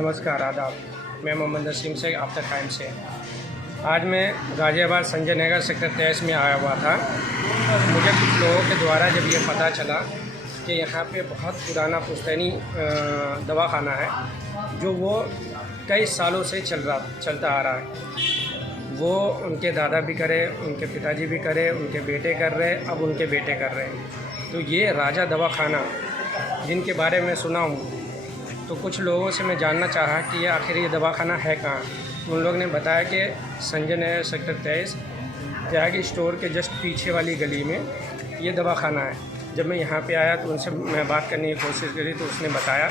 नमस्कार, आदाब। मैं मोहम्मद नसीम से आफ्टर टाइम से। आज मैं गाज़ियाबाद संजय नगर सेक्टर 23 में आया हुआ था। मुझे कुछ लोगों के द्वारा जब ये पता चला कि यहाँ पे बहुत पुराना पुश्तैनी दवाखाना है जो वो कई सालों से चलता आ रहा है। वो उनके दादा भी करे, उनके पिताजी भी करे, उनके बेटे कर रहे, अब उनके बेटे कर रहे हैं। तो ये राजा दवाखाना जिनके बारे में सुना हूँ, तो कुछ लोगों से मैं जानना चाहा कि ये आखिर ये दवाखाना है कहाँ। तो उन लोगों ने बताया कि संजय नगर सेक्टर 23 त्यागी स्टोर के जस्ट पीछे वाली गली में ये दवाखाना है। जब मैं यहाँ पे आया तो उनसे मैं बात करने की कोशिश करी तो उसने बताया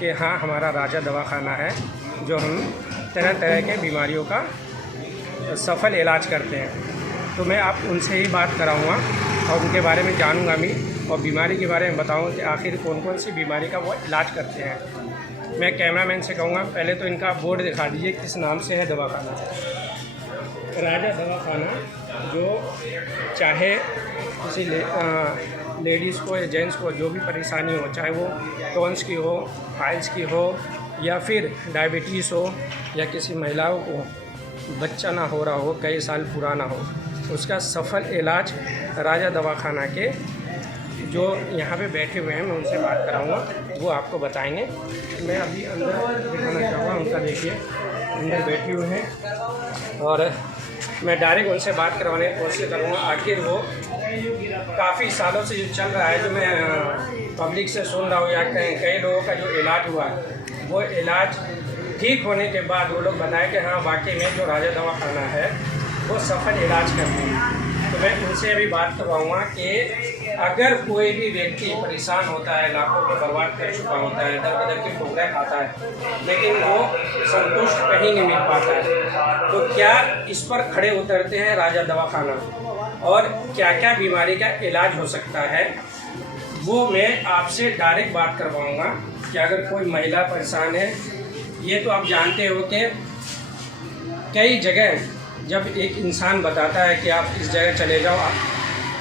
कि हाँ, हमारा राजा दवाखाना है जो हम तरह तरह के बीमारियों का सफल इलाज करते हैं। तो मैं आप उनसे ही बात कराऊँगा और उनके बारे में जानूँगा भी और बीमारी के बारे में बताऊँ कि आखिर कौन कौन सी बीमारी का वो इलाज करते हैं। मैं कैमरामैन से कहूँगा पहले तो इनका बोर्ड दिखा दीजिए किस नाम से है दवाखाना। राजा दवाखाना, जो चाहे किसी लेडीज़ को या जेंट्स को जो भी परेशानी हो, चाहे वो टॉन्स की हो, फाइल्स की हो, या फिर डायबिटीज़ हो, या किसी महिलाओं को बच्चा ना हो रहा हो, कई साल पुराना हो, उसका सफल इलाज राजा दवाखाना के जो यहाँ पे बैठे हुए हैं, मैं उनसे बात कराऊंगा, वो आपको बताएंगे। मैं अभी अंदर दिखाना चाहूँगा, उनका देखिए अंदर बैठे हुए हैं और मैं डायरेक्ट उनसे बात करवाने की कोशिश करूँगा। आखिर वो काफ़ी सालों से जो चल रहा है, जो मैं पब्लिक से सुन रहा हूँ या कई लोगों का जो इलाज हुआ है, वो इलाज ठीक होने के बाद वो लोग बताएं कि हाँ, वाकई में जो राजा दवाखाना है वो सफल इलाज करते हैं। तो मैं उनसे अभी बात करवाऊँगा कि अगर कोई भी व्यक्ति परेशान होता है, लाखों को बर्बाद कर चुका होता है, दर बदर की ठोकरें खाता है, लेकिन वो संतुष्ट कहीं नहीं मिल पाता है, तो क्या इस पर खड़े उतरते हैं राजा दवाखाना और क्या क्या बीमारी का इलाज हो सकता है, वो मैं आपसे डायरेक्ट बात करवाऊँगा। कि अगर कोई महिला परेशान है, ये तो आप जानते हो कि कई जगह जब एक इंसान बताता है कि आप इस जगह चले जाओ,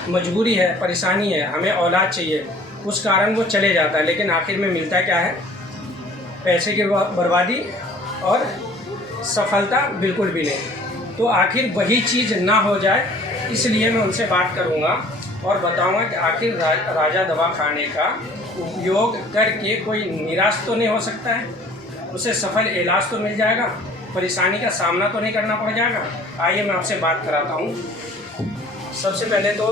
मजबूरी है, परेशानी है, हमें औलाद चाहिए, उस कारण वो चले जाता है, लेकिन आखिर में मिलता क्या है? पैसे की बर्बादी और सफलता बिल्कुल भी नहीं। तो आखिर वही चीज़ ना हो जाए, इसलिए मैं उनसे बात करूँगा और बताऊँगा कि आखिर राजा दवाखाने का उपयोग करके कोई निराश तो नहीं हो सकता है, उसे सफल इलाज तो मिल जाएगा, परेशानी का सामना तो नहीं करना पड़ जाएगा। आइए मैं आपसे बात कराता हूँ। सबसे पहले तो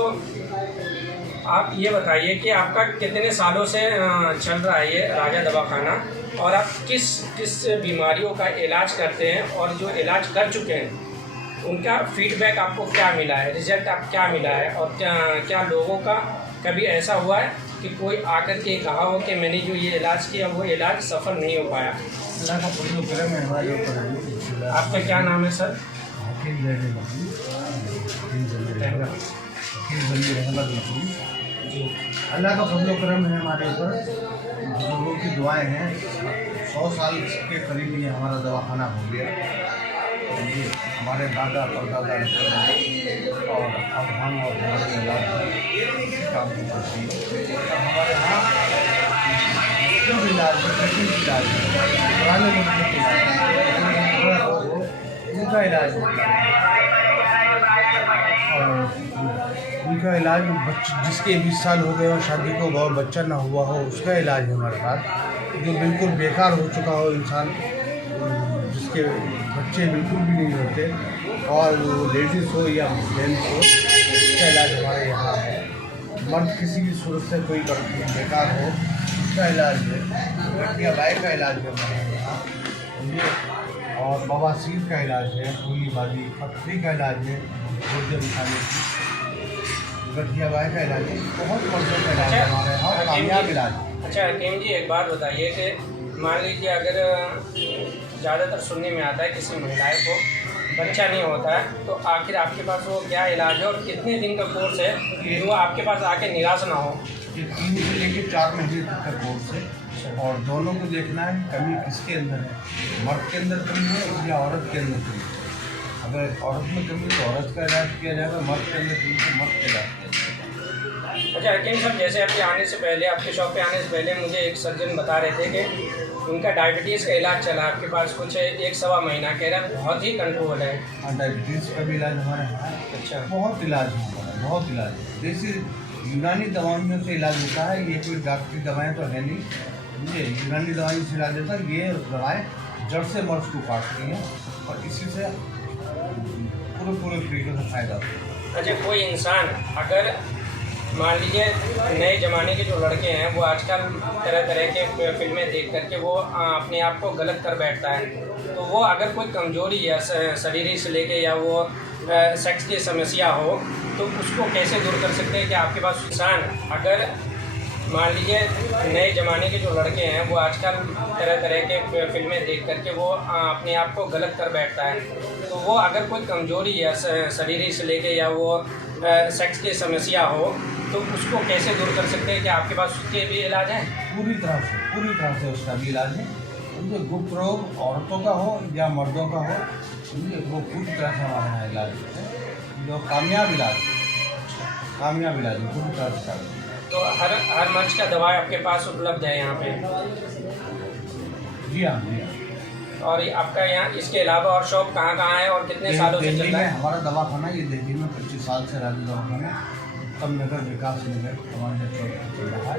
आप ये बताइए कि आपका कितने सालों से चल रहा है ये राजा दवाखाना, और आप किस किस बीमारियों का इलाज करते हैं, और जो इलाज कर चुके हैं उनका फीडबैक आपको क्या मिला है, रिजल्ट आप क्या मिला है, और क्या लोगों का कभी ऐसा हुआ है कि कोई आकर के कहा हो कि मैंने जो ये इलाज किया वो इलाज सफल नहीं हो पाया? आपका क्या नाम है सर? अल्लाह का फजल करम है हमारे ऊपर, बुजुर्गों की दुआएं हैं। 100 साल के करीब ये हमारा दवाखाना हो गया। हमारे दादा परदादा और अब हम और हमारे इलाज काम करती है। हमारे यहाँ पुराने उनका इलाज उनका इलाज जिसके 20 साल हो गए और शादी को और बच्चा ना हुआ हो, उसका इलाज है हमारे पास। जो बिल्कुल बेकार हो चुका हो इंसान, जिसके बच्चे बिल्कुल भी नहीं होते, और वो लेडीज़ हो या जेंट्स हो, उसका इलाज हमारे यहाँ है। मर्द किसी भी सूरत से कोई बेकार हो, उसका इलाज है। गठिया बाई का इलाज है हमारे यहाँ, और बवासीर का इलाज है, खूनीबाजी, पथरी का इलाज है, गुर्दे बिछाने की, गठिया बाई का इलाज है। बहुत मर्दों का इलाज है हमारे यहाँ, कामयाब इलाज। अच्छा हकीम जी, एक बात बताइए कि मान लीजिए अगर ज़्यादातर सुनने में आता है किसी महिलाएं को बच्चा नहीं होता है, तो आखिर आपके पास वो क्या इलाज है और कितने दिन का कोर्स है कि वो आपके पास आके निराश ना हो? ये 3 से लेकर 4 महीने तक का कोर्स है, और दोनों को देखना है कमी किसके अंदर है, मर्द के अंदर कमी है या औरत के अंदर कमी है। अगर औरत में कमी तो औरत का इलाज किया जाएगा, मर्द के अंदर कमी तो मर्द का इलाज किया जाएगा। अच्छा हकीम साहब, जैसे आपके आने से पहले, आपके शॉप पे आने से पहले मुझे एक सर्जन बता रहे थे कि उनका डायबिटीज़ का इलाज चला आपके पास कुछ 1-1.25 महीना, कह रहा बहुत ही कंट्रोल है। हाँ, डायबिटीज़ का भी इलाज हमारे यहाँ है। अच्छा, बहुत इलाज है हमारा, बहुत इलाज है। देसी यूनानी दवाइयों से इलाज होता है, ये कोई डॉक्टरी दवाएं तो है नहीं, समझे। यूनानी दवाई से इलाज होता है, ये दवाएँ जड़ से मर्ज को काटती हैं और इसी से पूरे तरीके से फ़ायदा होता है। अच्छा कोई इंसान अगर मान लीजिए नए ज़माने के जो लड़के हैं वो आजकल तरह तरह के फिल्में देख करके वो अपने आप को गलत कर बैठता है, तो वो अगर कोई कमजोरी या शरीर से लेके या वो सेक्स की समस्या हो तो उसको कैसे दूर कर सकते हैं? कि आपके पास इंसान अगर मान लीजिए नए ज़माने के जो लड़के हैं वो आजकल तरह तरह के फिल्में देख करके वो अपने आप को गलत कर बैठता है, तो वो अगर कोई कमजोरी या शरीर से लेके या वो सेक्स की समस्या हो तो उसको कैसे दूर कर सकते हैं? कि आपके पास उसके भी इलाज है? पूरी तरह से उसका भी इलाज है। समझे, गुप्त रोग औरतों का हो या मर्दों का हो, समझे, वो पूरी तरह से हमारे यहाँ इलाज है, जो कामयाब इलाज है पूरी तरह से। तो हर मर्ज का दवा आपके पास उपलब्ध है यहाँ पे? जी हाँ। और आपका यहाँ इसके अलावा और शॉप कहाँ कहाँ है और कितने सालों से चल रहा है? हमारा दवाखाना ये दिल्ली में 25 साल से राज्य दवाखाना तब नगर विकास नगर हमारे चल रहा है,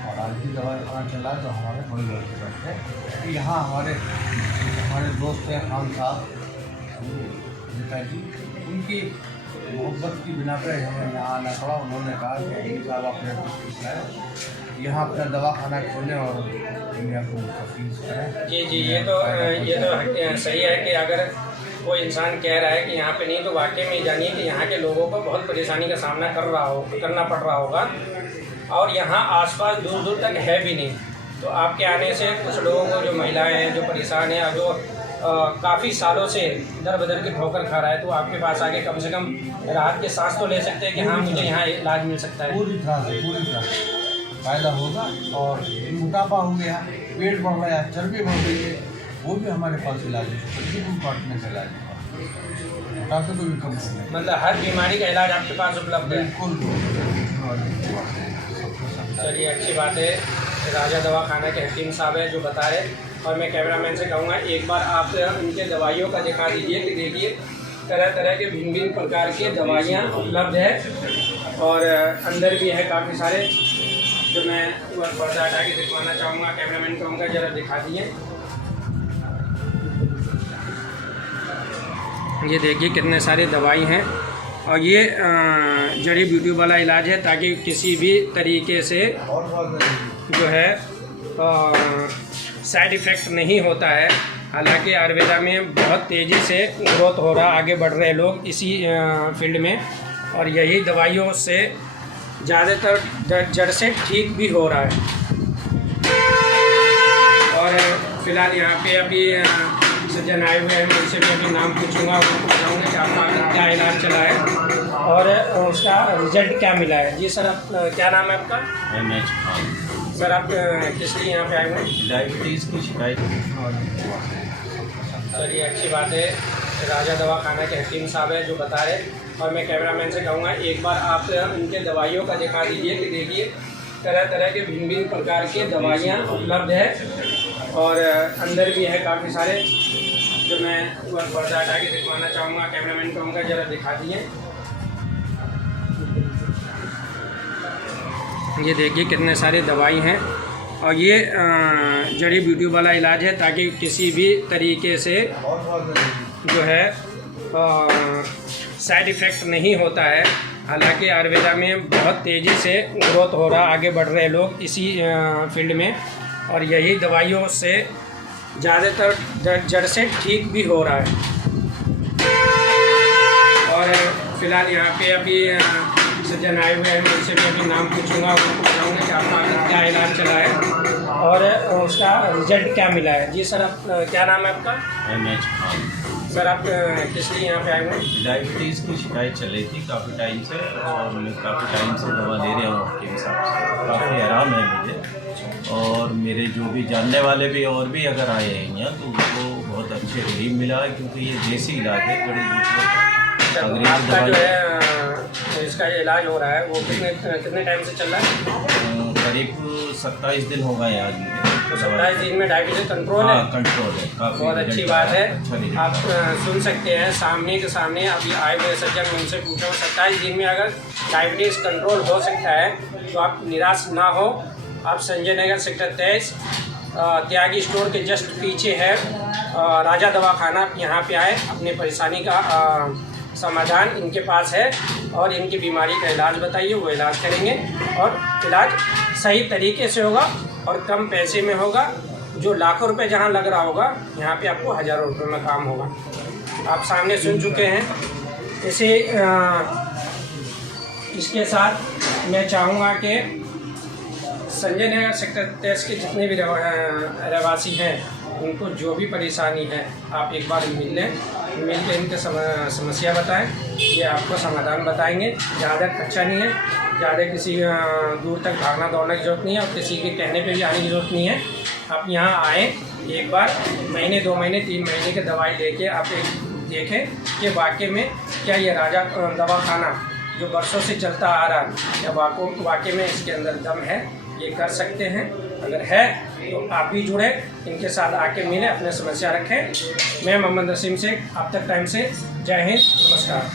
और आज भी दवाखाना चल रहा है, तो हमारे बड़ी जरूरत है। यहाँ हमारे दोस्त हैं खान साहब नेताजी, उनकी मोहब्बत की बिना पर हमें यहाँ आना पड़ा। उन्होंने कहा कि साहब अपने यहाँ अपना दवाखाना खोलें और दुनिया को तफवीज़ करें। जी, ये तो सही है कि अगर कोई इंसान कह रहा है कि यहाँ पे नहीं, तो वाकई में जानिए कि यहाँ के लोगों को बहुत परेशानी का सामना करना पड़ रहा होगा, और यहाँ आसपास दूर दूर तक है भी नहीं। तो आपके आने से कुछ लोगों को, जो महिलाएं हैं जो परेशान हैं, जो काफ़ी सालों से दर बदर के ठोकर खा रहा है, तो आपके पास आके कम से कम राहत के सांस तो ले सकते हैं कि हाँ मुझे यहाँ इलाज मिल सकता है। पूरी तरह से फ़ायदा होगा। और मोटापा हो गया, पेट बढ़ रहा है, चर्बी बढ़ रही है, वो भी हमारे पास इलाज है, कंपार्टमेंट का इलाज है, मोटापे को भी कम करना है। मतलब हर बीमारी का इलाज आपके पास उपलब्ध है? चलिए, अच्छी बात है। राजा दवाखाना के हकीम साहब है जो बता रहे, और मैं कैमरामैन से कहूँगा एक बार आप उनके दवाइयों का दिखा दीजिए कि देखिए तरह तरह के भिन्न प्रकार की दवाइयाँ उपलब्ध है, और अंदर भी है काफ़ी सारे, जो मैं पर्दा हटा के दिखवाना चाहूँगा। कैमरामैन कहूँगा ज़रा दिखा दिए। ये देखिए कितने सारे दवाई हैं, और ये जड़ी बूटी वाला इलाज है, ताकि किसी भी तरीके से जो है साइड इफ़ेक्ट नहीं होता है। हालांकि आयुर्वेदा में बहुत तेज़ी से ग्रोथ हो रहा, आगे बढ़ रहे लोग इसी फील्ड में, और यही दवाइयों से ज़्यादातर जड़ से ठीक भी हो रहा है। और फिलहाल यहाँ पे अभी सज्जन आए हुए हैं, मैं उनसे भी अभी नाम पूछूंगा, उनको बताऊँगा कि आपका क्या इलाज चला है और उसका रिजल्ट क्या मिला है। जी सर, आप क्या नाम है आपका? सर, आप किस लिए यहाँ पे आए हुए हैं? डायबिटीज़ की शिकायत। चलिए, अच्छी बात है। राजा दवाखाना के हकीम साहब है जो बता रहे, और मैं कैमरामैन से कहूँगा एक बार आप उनके दवाइयों का दिखा दीजिए कि देखिए तरह तरह के भिन्न प्रकार की दवाइयाँ उपलब्ध है, और अंदर भी है काफ़ी सारे, जो मैं पर्दा हटा के दिखवाना चाहूँगा। कैमरामैन कहूँगा ज़रा दिखा दिए। ये देखिए कितने सारे दवाई हैं, और ये जड़ी बूटी वाला इलाज है, ताकि किसी भी तरीके से जो है साइड इफ़ेक्ट नहीं होता है। हालांकि आयुर्वेदा में बहुत तेज़ी से ग्रोथ हो रहा, आगे बढ़ रहे लोग इसी फील्ड में, और यही दवाइयों से ज़्यादातर जड़ से ठीक भी हो रहा है। और फिलहाल यहाँ पे अभी सज्जन आए हुए हैं, मैं उनसे भी अभी नाम पूछूंगा, उनको बताऊँगा कि आपका क्या इलाज चला है और उसका रिजल्ट क्या मिला है। जी सर, आप क्या नाम है आपका? सर, आप किस लिए यहाँ पे आए हुए हैं? डायबिटीज़ की शिकायत चल रही थी काफ़ी टाइम से, और मैं काफ़ी टाइम से दवा ले रहा हूँ आपके हिसाब से, काफ़ी आराम है मुझे। और मेरे जो भी जानने वाले भी और भी अगर आए हैं यहाँ, तो उनको बहुत अच्छे रिलीफ मिला है, क्योंकि ये देसी इलाज है। बड़ी आपका जो है जो इसका इलाज हो रहा है वो कितने टाइम से चल रहा है? करीब 27 दिन हो गए आज मुझे। तो 27 दिन में डायबिटीज कंट्रोल है? हाँ, कंट्रोल है, काफ़ी बहुत अच्छी बात है। अच्छा आप सुन सकते हैं सामने के सामने अभी आए हुए सज्जन, उनसे पूछो 27 दिन में अगर डायबिटीज़ कंट्रोल हो सकता है तो आप निराश ना हो। आप संजय नगर सेक्टर 23 त्यागी स्टोर के जस्ट पीछे है राजा दवाखाना, यहाँ पे आए, अपने परेशानी का समाधान इनके पास है और इनकी बीमारी का इलाज बताइए, वो इलाज करेंगे और इलाज सही तरीके से होगा और कम पैसे में होगा। जो लाखों रुपए जहाँ लग रहा होगा यहाँ पे आपको हज़ारों रुपए में काम होगा। आप सामने सुन चुके हैं। इसे इसके साथ मैं चाहूँगा कि संजय नगर सेक्टर 23 के जितने भी रहवासी हैं उनको जो भी परेशानी है आप एक बार मिल लें, मिल के इनके समस्या बताएं, ये आपको समाधान बताएंगे। ज़्यादा खर्चा नहीं है, ज़्यादा किसी दूर तक भागना दौड़ने की ज़रूरत नहीं है और किसी के कहने पे भी आने की ज़रूरत नहीं है। आप यहाँ आएँ, एक बार महीने 2 महीने 3 महीने की दवाई लेके आप एक देखें कि वाकई में क्या ये राजा दवाखाना जो बरसों से चलता आ रहा है या वाकई में इसके अंदर दम है, ये कर सकते हैं। अगर है तो आप भी जुड़े, इनके साथ आके मिलें, अपने समस्या रखें। मैं मोहम्मद नसीम शेख, आप तक टाइम से, जय हिंद, नमस्कार।